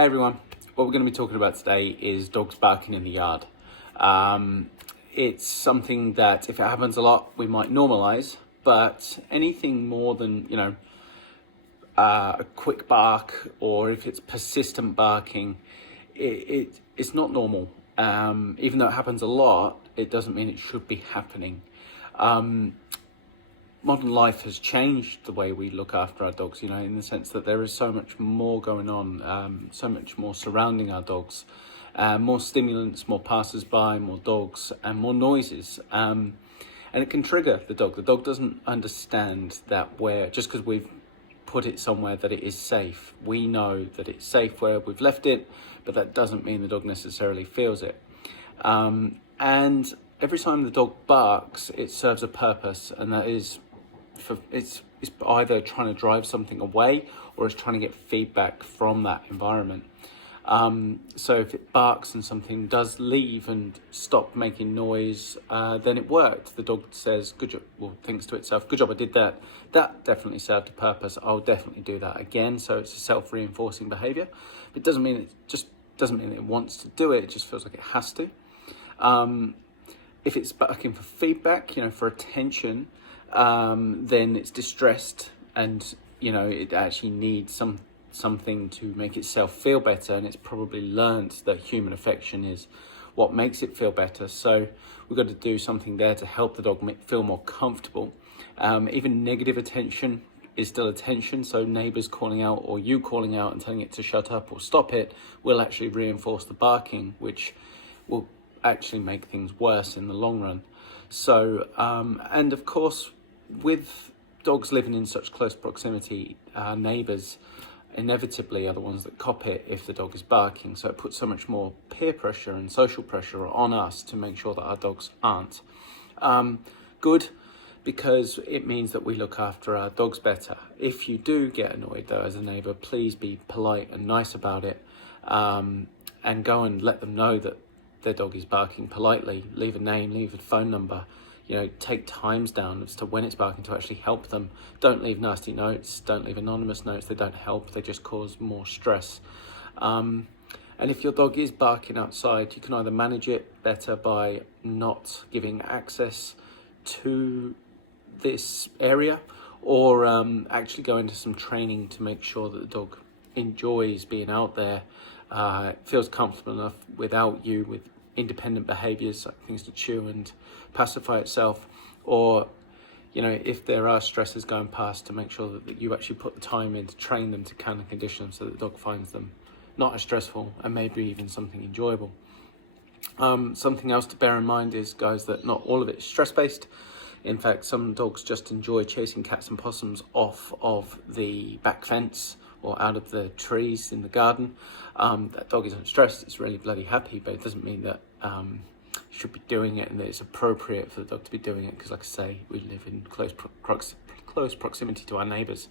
Hey everyone, what we're going to be talking about today is dogs barking in the yard. It's something that if it happens a lot, we might normalize, but anything more than, a quick bark, or if it's persistent barking, it's not normal. Even though it happens a lot, it doesn't mean it should be happening. Modern life has changed the way we look after our dogs, in the sense that there is so much more going on, so much more surrounding our dogs, more stimulants, more passers-by, more dogs, and more noises. And it can trigger the dog. The dog doesn't understand that just because we've put it somewhere that it is safe. We know that it's safe where we've left it, but that doesn't mean the dog necessarily feels it. And every time the dog barks, it serves a purpose, and that is it's either trying to drive something away or it's trying to get feedback from that environment. So if it barks and something does leave and stop making noise, then it worked. The dog says, good job, thinks to itself, good job, I did that. That definitely served a purpose. I'll definitely do that again. So it's a self-reinforcing behavior. It doesn't mean it wants to do it. It just feels like it has to. If it's barking for feedback, for attention, then it's distressed, and it actually needs something to make itself feel better, and it's probably learnt that human affection is what makes it feel better. So we've got to do something there to help the dog feel more comfortable. Even negative attention is still attention, so neighbours calling out or you calling out and telling it to shut up or stop it will actually reinforce the barking, which will actually make things worse in the long run. So and of course, with dogs living in such close proximity, neighbours inevitably are the ones that cop it if the dog is barking. So it puts so much more peer pressure and social pressure on us to make sure that our dogs aren't. Good, because it means that we look after our dogs better. If you do get annoyed though as a neighbour, please be polite and nice about it, and go and let them know that their dog is barking politely. Leave a name, leave a phone number. Take times down as to when it's barking to actually help them. Don't leave nasty notes, don't leave anonymous notes. They don't help, they just cause more stress. And if your dog is barking outside, you can either manage it better by not giving access to this area, or actually go into some training to make sure that the dog enjoys being out there, feels comfortable enough without you, with independent behaviors like things to chew and pacify itself, or if there are stresses going past, to make sure that you actually put the time in to train them to can and condition them so that the dog finds them not as stressful and maybe even something enjoyable. Something else to bear in mind is, guys, that not all of it is stress-based. In fact, some dogs just enjoy chasing cats and possums off of the back fence or out of the trees in the garden. That dog isn't stressed, it's really bloody happy, but it doesn't mean that you should be doing it and that it's appropriate for the dog to be doing it, because like I say, we live in close proximity to our neighbours.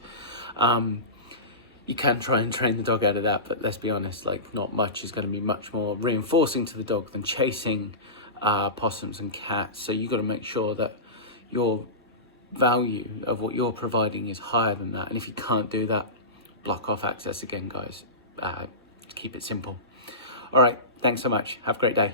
You can try and train the dog out of that, but let's be honest, not much is going to be much more reinforcing to the dog than chasing possums and cats. So you've got to make sure that your value of what you're providing is higher than that. And if you can't do that, block off access again, guys. Keep it simple. All right, thanks so much. Have a great day.